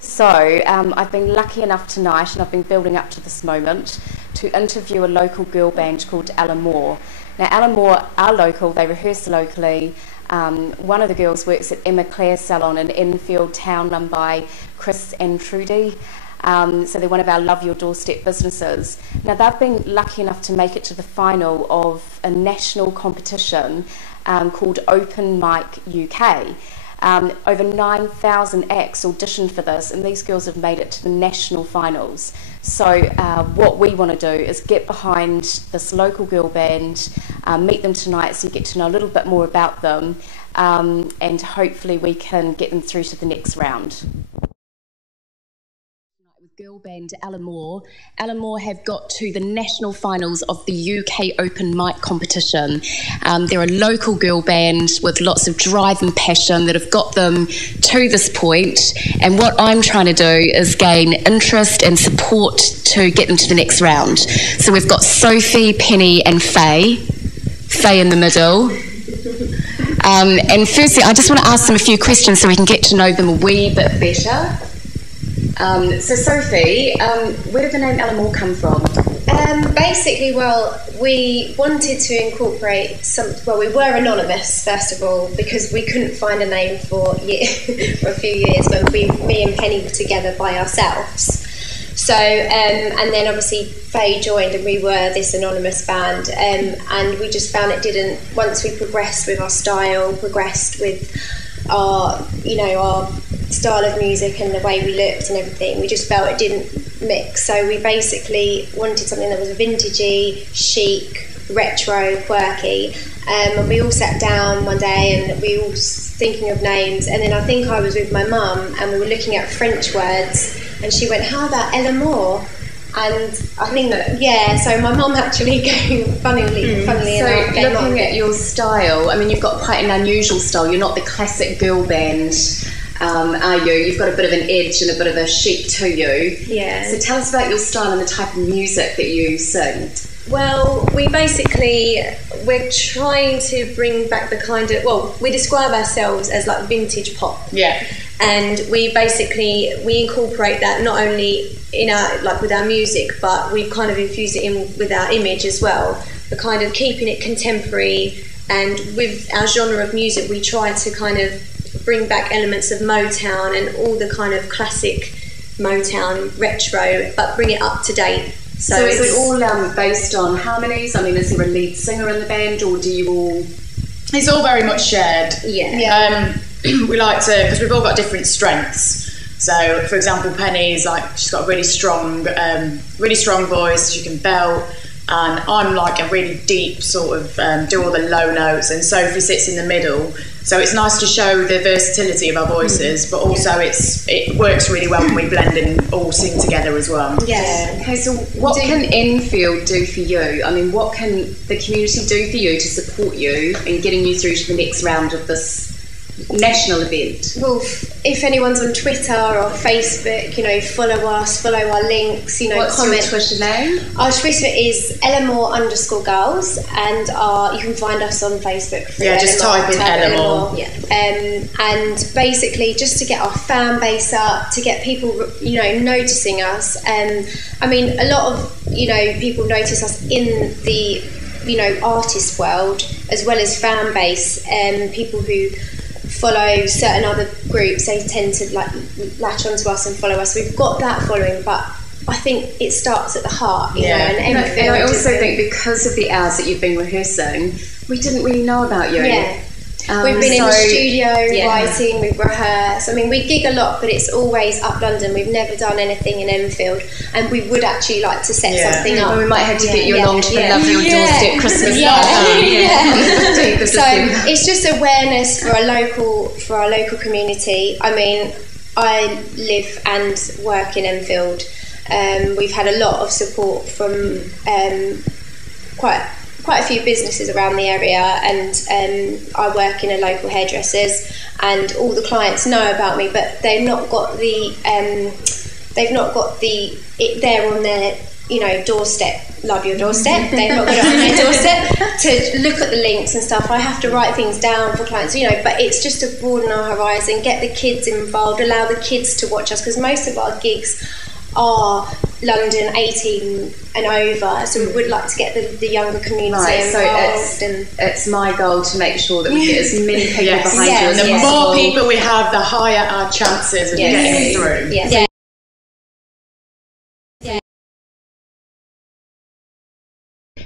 So I've been lucky enough tonight, and I've been building up to this moment, to interview a local girl band called Ellamore. Now Ellamore are local, they rehearse locally. One of the girls works at Emma Clare's salon in Enfield Town, run by Chris and Trudy. So they're one of our Love Your Doorstep businesses. Now they've been lucky enough to make it to the final of a national competition called Open Mic UK. Over 9,000 acts auditioned for this, and these girls have made it to the national finals. So what we want to do is get behind this local girl band, meet them tonight so you get to know a little bit more about them, and hopefully we can get them through to the next round. Girl band Ellamore. Ellamore have got to the national finals of the UK Open Mic competition. They're a local girl band with lots of drive and passion that have got them to this point, and what I'm trying to do is gain interest and support to get them to the next round. So we've got Sophie, Penny and Faye in the middle. And firstly, I just want to ask them a few questions so we can get to know them a wee bit better. So Sophie, where did the name Ellamore come from? Basically, we wanted to incorporate we were anonymous, first of all, because we couldn't find a name for a few years when me and Penny were together by ourselves. So, and then obviously Faye joined and we were this anonymous band, and we just found once we progressed with our style, progressed with our style of music and the way we looked and everything, we just felt it didn't mix. So we basically wanted something that was vintagey, chic, retro, quirky. And we all sat down one day and we all thinking of names, and then I think I was with my mum and we were looking at French words, and she went, "How about Ellamore?" And I think so my mum actually funnily enough. So looking at your style, I mean, you've got quite an unusual style. You're not the classic girl band, are you? You've got a bit of an edge and a bit of a chic to you. Yeah. So tell us about your style and the type of music that you sing. Well, we're trying to bring back the kind of, we describe ourselves as like vintage pop. Yeah. And we incorporate that not only with our music, but we've kind of infused it in with our image as well. We're kind of keeping it contemporary, and with our genre of music, we try to kind of bring back elements of Motown and all the kind of classic Motown retro, but bring it up to date. So is it all based on harmonies? I mean, is there a lead singer in the band, or do you all... It's all very much shared. Yeah. We like to, because we've all got different strengths. So, for example, Penny is she's got a really strong voice. She can belt, and I'm like a really deep sort of do all the low notes, and Sophie sits in the middle. So it's nice to show the versatility of our voices, but also it works really well when we blend and all sing together as well. Yeah. Okay, so what can Enfield do for you? I mean, what can the community do for you to support you in getting you through to the next round of this national event? Well, if anyone's on Twitter or Facebook, follow us, follow our links, What's comment. your Twitter name? Our Twitter is Ellamore_girls, and you can find us on Facebook. Just type in Ellamore. Yeah. And basically, just to get our fan base up, to get people, noticing us. I mean, a lot of, people notice us in the, artist world, as well as fan base, people who follow certain other groups, they tend to latch onto us and follow us. We've got that following, but I think it starts at the heart, And I also think because of the hours that you've been rehearsing, we didn't really know about you. Yeah. We've been in the studio writing, we've rehearsed. I mean, we gig a lot, but it's always up London. We've never done anything in Enfield, and we would actually like to set something up. Well, we might have to get you along to the Love Your Doorstep Christmas party. So it's just awareness for our local community. I mean, I live and work in Enfield. We've had a lot of support from quite a few businesses around the area, and I work in a local hairdressers, and all the clients know about me, but they've not got it there on their Doorstep, love your Doorstep, they've not got it on their doorstep, to look at the links and stuff. I have to write things down for clients, but it's just to broaden our horizon, get the kids involved, allow the kids to watch us, because most of our gigs are London 18 and over, so we would like to get the younger community involved. So it's my goal to make sure that we get as many people behind you as the possible. more people we have, the higher our chances of getting through. Yeah.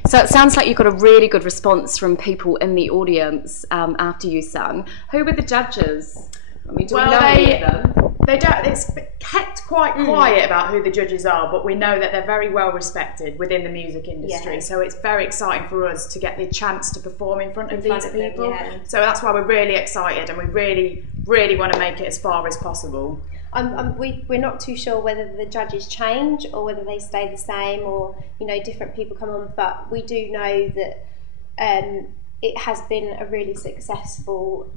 So it sounds like you got a really good response from people in the audience after you sung. Who were the judges? I mean, do we know any of them? They don't. It's kept quite quiet about who the judges are, but we know that they're very well respected within the music industry. So it's very exciting for us to get the chance to perform in front of these people. So that's why we're really excited, and we really, really want to make it as far as possible. We're not too sure whether the judges change or whether they stay the same, or different people come on, but we do know that it has been a really successful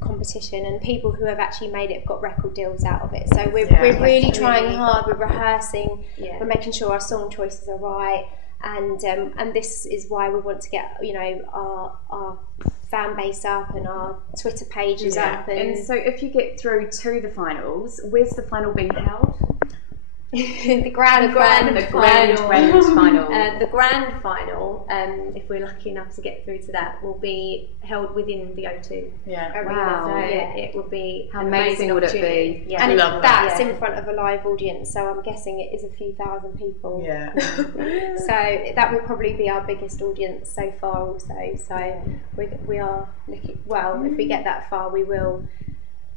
competition, and people who have actually made it have got record deals out of it. So we're really trying hard. We're rehearsing. We're making sure our song choices are right, and this is why we want to get our fan base up and our Twitter pages up. And so if you get through to the finals, where's the final being held? The grand final. The grand final, if we're lucky enough to get through to that, will be held within the O2 arena. Wow. So it would be how amazing would it be? Yeah. And that's in front of a live audience, so I'm guessing it is a few thousand people. Yeah. So that will probably be our biggest audience so far also. So we are looking, if we get that far, we will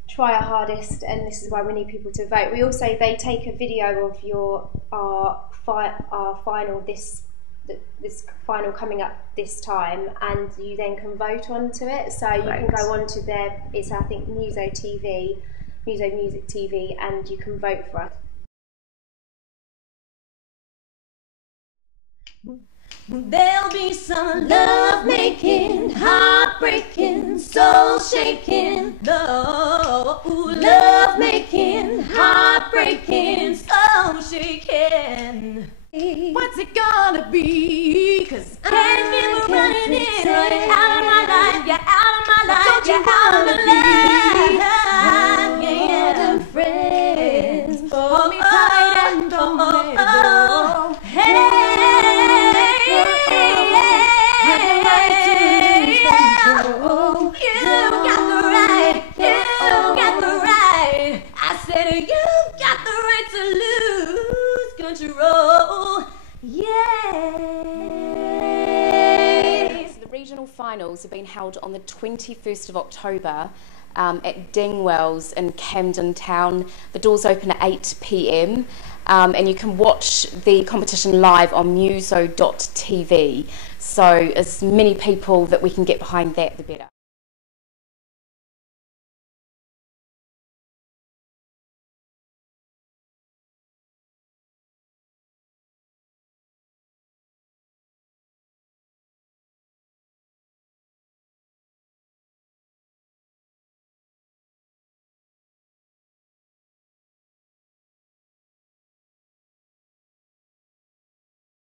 try our hardest, and this is why we need people to vote. They take a video of our final this final coming up this time, and you then can vote onto it. So you can go onto it's I think Muso Music TV, and you can vote for us. There'll be some love making, heartbreaking, soul shaking, love making, heartbreaking, soul shaking. What's it gonna be? 'Cause I can't running in, running out of my life, you're out of my life, you're out of my life. Yeah, friends, hold me tight and don't let go. Hey. The regional finals have been held on the 21st of October at Dingwells in Camden Town. The doors open at 8 p.m. And you can watch the competition live on muso.tv. So as many people that we can get behind that, the better.